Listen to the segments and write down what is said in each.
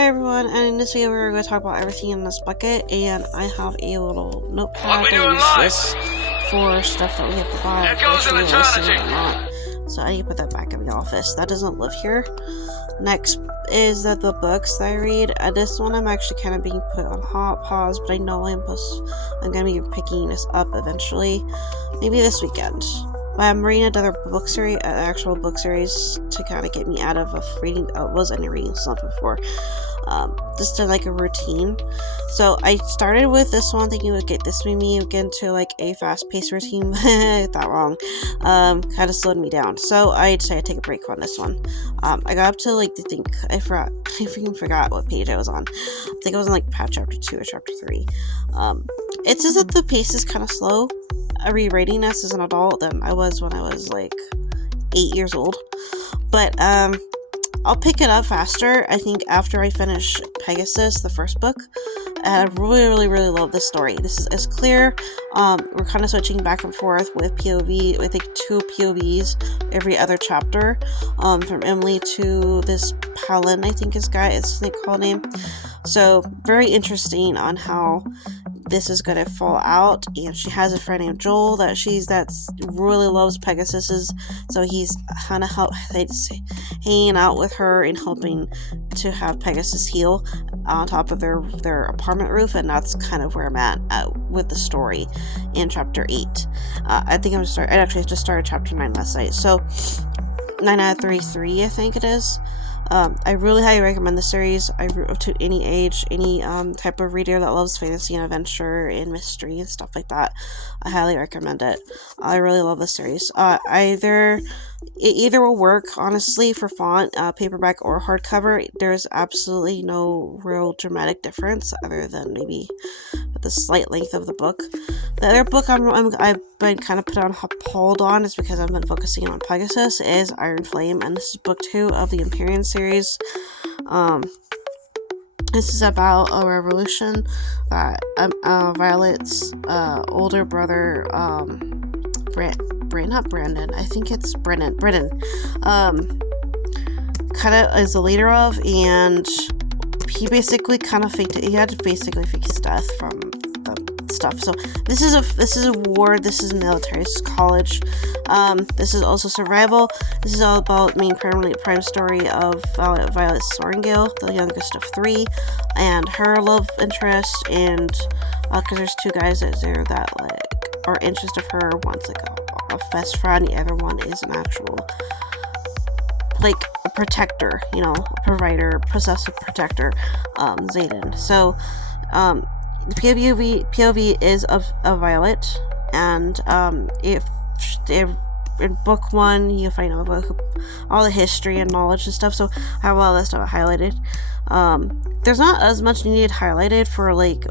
Hi everyone, and in this video we're going to talk about everything in this bucket, and I have a little notepad that I use this for stuff that we have to buy, grocery lists and whatnot. So I need to put that back in the office. That doesn't live here. Next is the books that I read. This one I'm actually kind of being put on hot pause, but I know I'm going to be picking this up eventually, maybe this weekend. But I'm reading another book series, an actual book series, to kind of get me out of reading. Was any reading slump before? Just to like a routine. So I started with this one thinking it would get into like a fast-paced routine, but that wrong. Kind of slowed me down. So I decided to take a break on this one. I got up to like I freaking forgot what page I was on. I think I was on like chapter 2 or chapter 3. It says that the pace is kind of slow. Rereading this as an adult than I was when I was like 8 years old. But I'll pick it up faster, I think, after I finish Pegasus, the first book. And I really love this story. This is clear. We're kind of switching back and forth with POV. I think 2 POVs every other chapter. From Emily to this Palin, I think his called name. So very interesting on how this is gonna fall out. And she has a friend named Joel that's really loves Pegasus's, so he's kind of hanging out with her and helping to have Pegasus heal on top of their apartment roof, and that's kind of where I'm at with the story in chapter 8. I actually just started chapter 9 last night, so 9 out of 33 I think it is. I really highly recommend the series. To any age, any type of reader that loves fantasy and adventure and mystery and stuff like that. I highly recommend it. I really love the series. It either will work, honestly, for font, paperback or hardcover. There's absolutely no real dramatic difference other than maybe the slight length of the book. The other book I've been kind of put on hold on is because I've been focusing on Pegasus, is Iron Flame, and this is book 2 of the Empyrean series. This is about a revolution that Violet's older brother, not Brandon, I think it's Brennan, kind of is the leader of, and he basically kind of he had to basically fake his death from the stuff. So this is a war, this is military, this is college, this is also survival. This is all about main prime story of Violet Sorrengail, the youngest of 3, and her love interest, and because there's 2 guys there that like are interest of her. One's like a best friend, the other one is an actual like a protector, provider, possessive protector, Xaden. So the POV is of Violet, and if in book 1 you find out about all the history and knowledge and stuff, so I have a lot of that stuff highlighted. There's not as much needed highlighted for like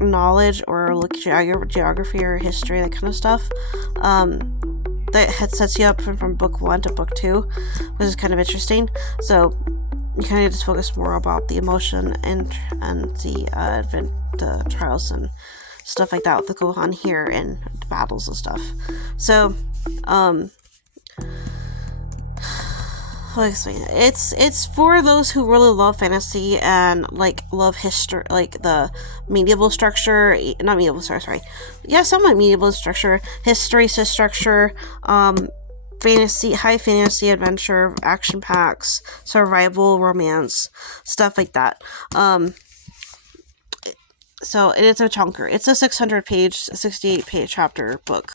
knowledge or like geography or history, that kind of stuff. That sets you up from book 1 to book 2, which is kind of interesting. So you kind of just focus more about the emotion and the trials and stuff like that that go on here, and the battles and stuff. So how do I explain it? It's for those who really love fantasy and like love history, like the medieval structure, not medieval, sorry. Yeah, somewhat medieval structure, history structure, fantasy, high fantasy, adventure, action packs, survival, romance, stuff like that. So it's a chunker. It's a 600-page, 68-page chapter book.